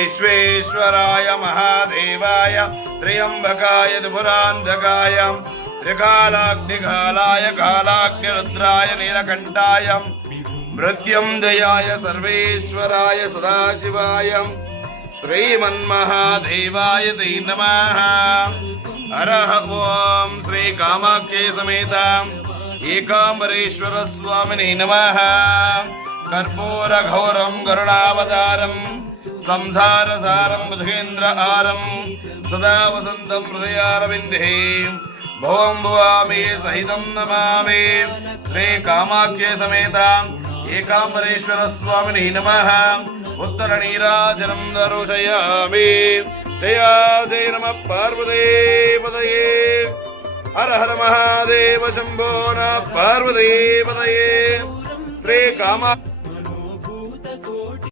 विश्वेश्वराय महादेवाय त्र्यंबकाय त्रिपुरांधकाय त्रिकालाग्निकालाय कालाग्निरुद्राय नीलकंठाय मृत्युंजयाय सर्वेश्वराय सदाशिवाय श्रीमन्महादेवाय ते नमः। हरः ओं श्री कामाख्ये समेत एकांबरेश्वर स्वामिने नमः। कर्पूर घोरं करुणावतारं संसारसारं बुधेन्द्र आरं सदा वसन्तं हृदयारविन्दे भवं भवामि सहितं नमामि। श्री कामाख्ये समेत एकांबरेश्वर स्वामिने नमः। उत्तर नीराजनं दर्शयामि। जया जय नमः पार्वती पतये। हर हर महादेव शंभो नमः पार्वती पतये। श्री कामा